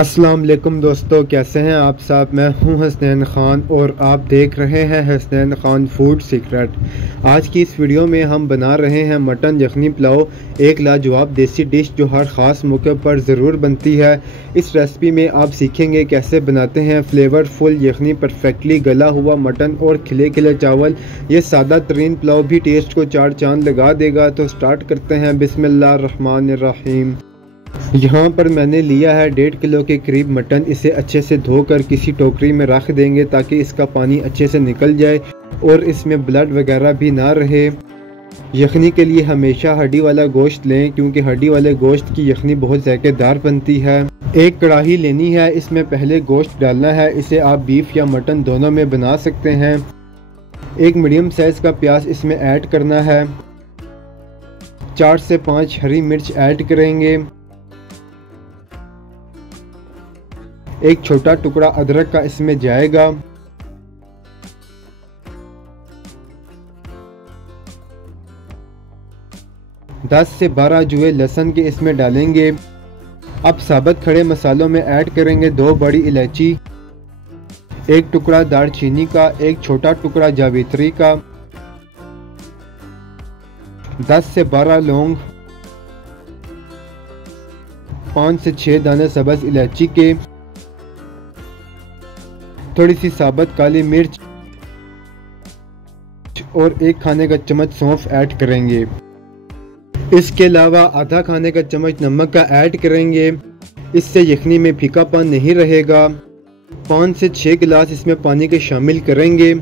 अस्सलाम वालेकुम दोस्तों, कैसे हैं आप सब। मैं हूं हसनैन ख़ान और आप देख रहे हैं हसनैन ख़ान फूड सीक्रेट। आज की इस वीडियो में हम बना रहे हैं मटन यखनी पुलाव, एक लाजवाब देसी डिश जो हर ख़ास मौके पर ज़रूर बनती है। इस रेसिपी में आप सीखेंगे कैसे बनाते हैं फ्लेवरफुल यखनी, परफेक्टली गला हुआ मटन और खिले खिले चावल। ये सादा तरीन पुलाव भी टेस्ट को चार चांद लगा देगा। तो स्टार्ट करते हैं। बिस्मिल्लाह रहमान रहीम। यहाँ पर मैंने लिया है 1.5 किलो के करीब मटन। इसे अच्छे से धोकर किसी टोकरी में रख देंगे ताकि इसका पानी अच्छे से निकल जाए और इसमें ब्लड वगैरह भी ना रहे। यखनी के लिए हमेशा हड्डी वाला गोश्त लें क्योंकि हड्डी वाले गोश्त की यखनी बहुत ज़ायकेदार बनती है। एक कढ़ाई लेनी है, इसमें पहले गोश्त डालना है। इसे आप बीफ या मटन दोनों में बना सकते हैं। एक मीडियम साइज़ का प्याज इसमें ऐड करना है। 4 से 5 हरी मिर्च ऐड करेंगे। एक छोटा टुकड़ा अदरक का इसमें जाएगा। दस से 12 जुए लहसुन के इसमें डालेंगे। अब साबुत खड़े मसालों में ऐड करेंगे 2 बड़ी इलायची, एक टुकड़ा दालचीनी का, एक छोटा टुकड़ा जावित्री का, 10 से 12 लौंग, 5 से 6 दाने सब्ज़ इलायची के, थोड़ी सी साबुत काली मिर्च और 1 खाने का चम्मच सौंफ ऐड करेंगे। इसके अलावा आधा खाने का चम्मच नमक का ऐड करेंगे। इससे यखनी में फीकापन नहीं रहेगा। 5 से 6 गिलास इसमें पानी के शामिल करेंगे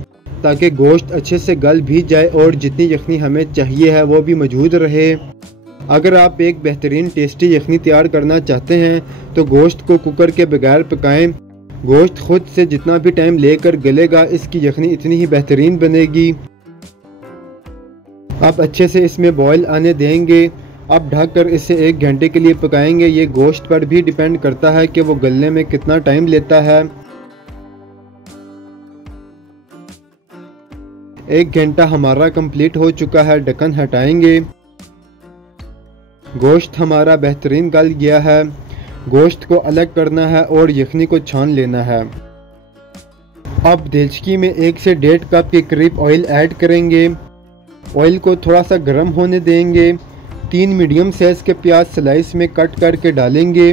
ताकि गोश्त अच्छे से गल भी जाए और जितनी यखनी हमें चाहिए है वो भी मौजूद रहे। अगर आप एक बेहतरीन टेस्टी यखनी तैयार करना चाहते हैं तो गोश्त को कुकर के बगैर पकाएं। गोश्त खुद से जितना भी टाइम लेकर गलेगा इसकी यखनी इतनी ही बेहतरीन बनेगी। आप अच्छे से इसमें बॉयल आने देंगे। अब ढककर इसे 1 घंटे के लिए पकाएंगे। ये गोश्त पर भी डिपेंड करता है कि वो गलने में कितना टाइम लेता है। 1 घंटा हमारा कंप्लीट हो चुका है। ढक्कन हटाएंगे। गोश्त हमारा बेहतरीन गल गया है। गोश्त को अलग करना है और यखनी को छान लेना है। अब देचकी में 1 से 1.5 कप के करीब ऑयल ऐड करेंगे। ऑयल को थोड़ा सा गर्म होने देंगे। 3 मीडियम साइज के प्याज स्लाइस में कट करके डालेंगे।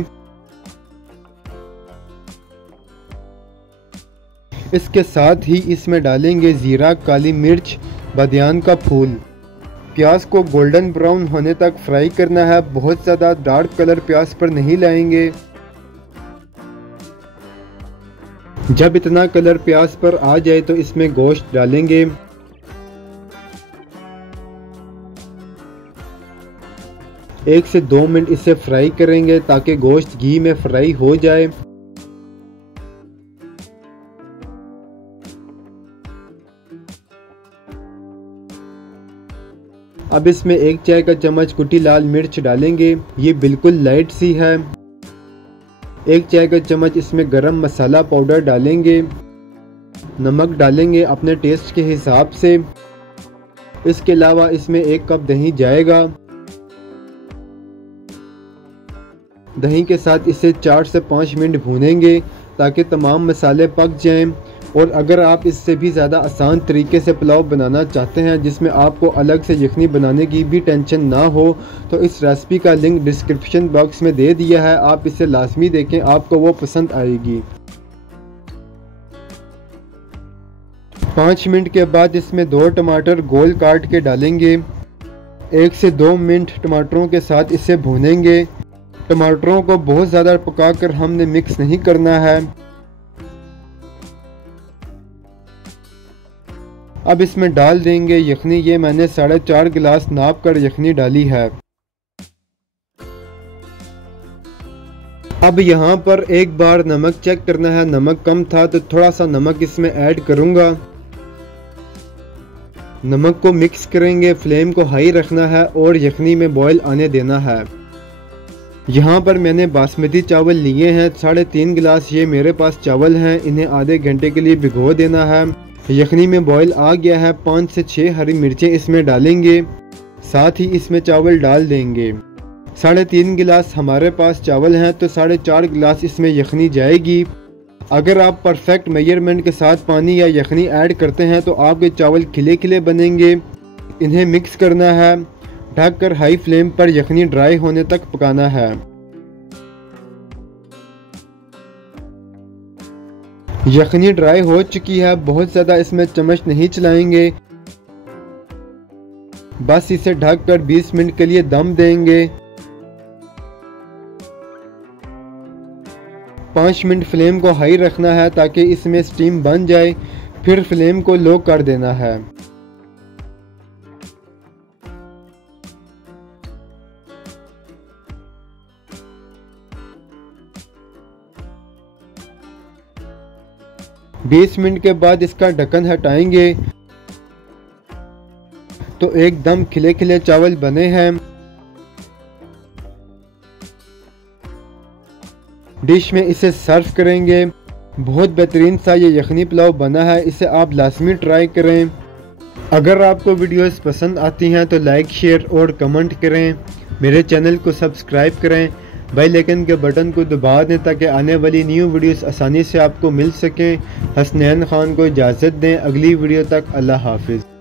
इसके साथ ही इसमें डालेंगे जीरा, काली मिर्च, बादियान का फूल। प्याज को गोल्डन ब्राउन होने तक फ्राई करना है। बहुत ज़्यादा डार्क कलर प्याज पर नहीं लाएंगे। जब इतना कलर प्याज पर आ जाए तो इसमें गोश्त डालेंगे। एक से 2 मिनट इसे फ्राई करेंगे ताकि गोश्त घी में फ्राई हो जाए। अब इसमें 1 चाय का चम्मच कुटी लाल मिर्च डालेंगे। ये बिल्कुल लाइट सी है। 1 चाय का चम्मच इसमें गरम मसाला पाउडर डालेंगे। नमक डालेंगे अपने टेस्ट के हिसाब से। इसके अलावा इसमें 1 कप दही जाएगा। दही के साथ इसे 4 से 5 मिनट भूनेंगे ताकि तमाम मसाले पक जाएं। और अगर आप इससे भी ज़्यादा आसान तरीके से पुलाव बनाना चाहते हैं जिसमें आपको अलग से यखनी बनाने की भी टेंशन ना हो तो इस रेसिपी का लिंक डिस्क्रिप्शन बॉक्स में दे दिया है। आप इसे लाजमी देखें, आपको वो पसंद आएगी। 5 मिनट के बाद इसमें 2 टमाटर गोल काट के डालेंगे। 1 से 2 मिनट टमाटरों के साथ इसे भूनेंगे। टमाटरों को बहुत ज़्यादा पकाकर हमने मिक्स नहीं करना है। अब इसमें डाल देंगे यखनी। ये मैंने 4.5 गिलास नाप कर यखनी डाली है। अब यहाँ पर एक बार नमक चेक करना है। नमक कम था तो थोड़ा सा नमक इसमें ऐड करूँगा। नमक को मिक्स करेंगे। फ्लेम को हाई रखना है और यखनी में बॉयल आने देना है। यहाँ पर मैंने बासमती चावल लिए हैं 3.5 गिलास। ये मेरे पास चावल हैं। इन्हें आधे घंटे के लिए भिगो देना है। यखनी में बॉयल आ गया है। 5 से 6 हरी मिर्चें इसमें डालेंगे। साथ ही इसमें चावल डाल देंगे। 3.5 गिलास हमारे पास चावल हैं तो 4.5 गिलास इसमें यखनी जाएगी। अगर आप परफेक्ट मेजरमेंट के साथ पानी या यखनी ऐड करते हैं तो आपके चावल खिले खिले बनेंगे। इन्हें मिक्स करना है, ढककर हाई फ्लेम पर यखनी ड्राई होने तक पकाना है। यखनी ड्राई हो चुकी है, बहुत ज़्यादा इसमें चम्मच नहीं चलाएंगे, बस इसे ढककर 20 मिनट के लिए दम देंगे। 5 मिनट फ्लेम को हाई रखना है ताकि इसमें स्टीम बन जाए, फिर फ्लेम को लो कर देना है। बीस मिनट के बाद इसका ढक्कन हटाएंगे तो एकदम खिले खिले चावल बने हैं। डिश में इसे सर्व करेंगे। बहुत बेहतरीन सा ये यखनी पुलाव बना है, इसे आप लाजमी ट्राई करें। अगर आपको वीडियोस पसंद आती हैं तो लाइक, शेयर और कमेंट करें। मेरे चैनल को सब्सक्राइब करें, बेल आइकन के बटन को दबा दें ताकि आने वाली न्यू वीडियोस आसानी से आपको मिल सकें। हसनैन खान को इजाज़त दें, अगली वीडियो तक अल्लाह हाफिज़।